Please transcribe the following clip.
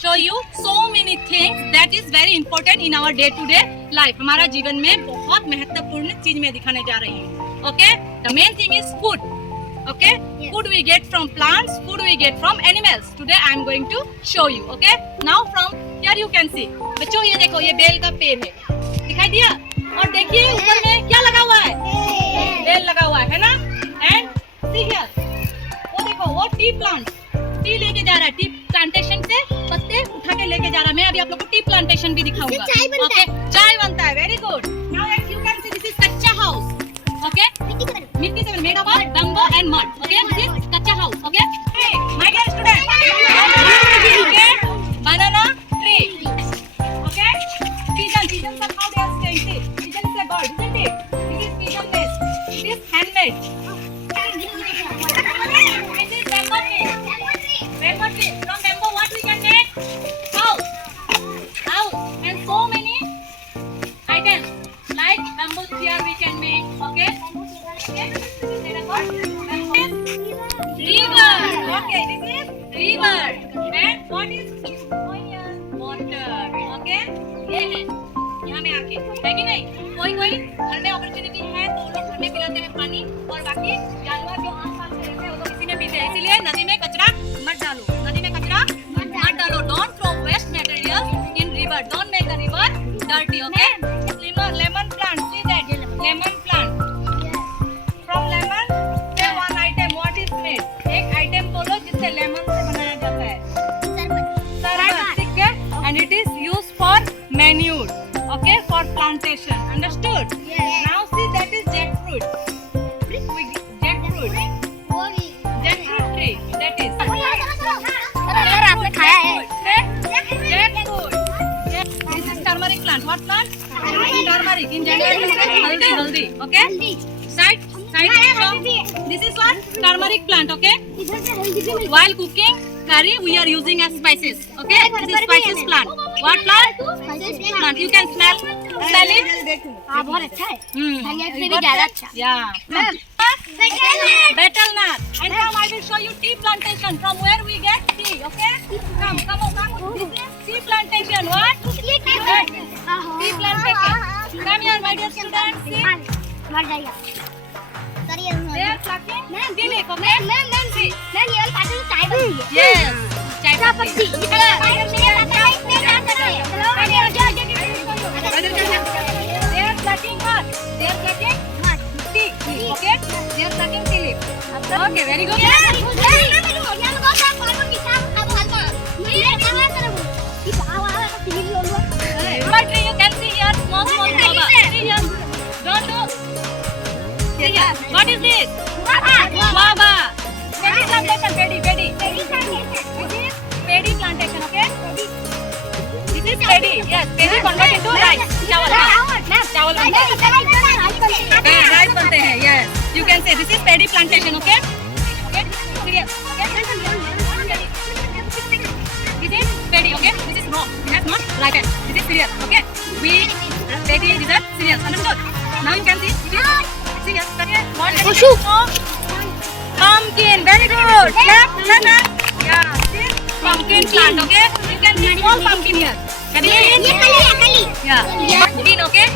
show you so many things that is very important in our day-to-day life. हमारा जीवन में बहुत महत्वपूर्ण चीज मैं दिखाने जा रही हूँ. Okay? The main thing is food. Okay? Yes. Food we get from plants, food we get from animals. Today I am going to show you. Okay? Now from here you can see. बच्चों ये देखो ये bell का पेड़ है. दिखाई दिया? और देखिए ऊपर में क्या लगा हुआ है? बेल लगा हुआ है ना? And see here. वो देखो वो टी प्लांट. टी लेके जा रहा है. टी प्लांटेशन से पत्ते उठा के लेके जा रहा है. मैं अभी आप लोग को टी प्लांटेशन भी दिखाऊंगा. ओके चाय बनता है. Very good. Now you can see this is kaccha house. Okay मिट्टी से made of bamboo and mud. Okay this is kaccha house. Okay my dear student. Okay banana tree. Okay pigeon are how they are staying. See pigeon is a bird, isn't it? This is pigeon nest. It is handmade. This is bamboo tree. Bamboo tree. From bamboo what we can make? House and so many items like bamboo chair we can make. Okay. River. Okay, this is river. And what is water? Okay. ये है यहाँ में आके है कि नहीं. कोई घर में अपॉर्चुनिटी है तो लोग घर में पिलाते हैं पानी और बाकी जानवर जो आसपास में रहते हैं वो लोग इसी में पीते हैं. इसीलिए नदी में कचरा मत डालो. नदी में कचरा मत डालो. Don't throw waste materials in river. Don't make the river dirty. Okay. Lemon plant. See that lemon plant. From lemon से one item what is made. एक item बोलो जिससे lemon से बनाया जाता है. शरबत. ठीक है. And it is used for manure. Okay, for plantation. Understood? Yes. Now see that is jackfruit. Jackfruit. Jackfruit tree. That is. आपने खाया है. Jackfruit. This is turmeric plant. What plant? Turmeric. In general, we say haldi. Okay. Side. This is what? Turmeric plant. Okay. While cooking curry, we are using as spices. Okay. This is spices plant. What plant? Plant. You can smell it. हाँ बहुत अच्छा है. धनिया से भी Got ज़्यादा that? अच्छा. Yeah. Betel nut. And now I will show you tea plantation. From where we get tea. Okay. Come on. This is tea plantation. What? Tea plantation. Come here, my dear students. See. मर जाएगा. They are plucking tea leaf. Okay. See. Ma'am ये वाली party में चाय बनती है. Yes. चाय पत्ती. They are plucking what? They are plucking tea. Okay. They are plucking tea leaf. Okay. Very good. But you can see here small guava. See here. Don't do. See here. What is this? Guava. Paddy plantation. Paddy. This is paddy plantation. Okay. This is paddy. Yes. Paddy convert into rice. चावल rice बनते हैं. Yes. You can say this is paddy plantation. Okay. Okay. Serious. Okay. This is paddy. Okay. This is raw. It has not ripened. This is cereal. Okay. We paddy is a cereal. Understood? Now you can see. Serious. What? Pumpkin. Very good. Clap. Yeah. This is pumpkin plant. Okay. You can see small pumpkin here. Can you see it? Yeah. Pumpkin. Okay.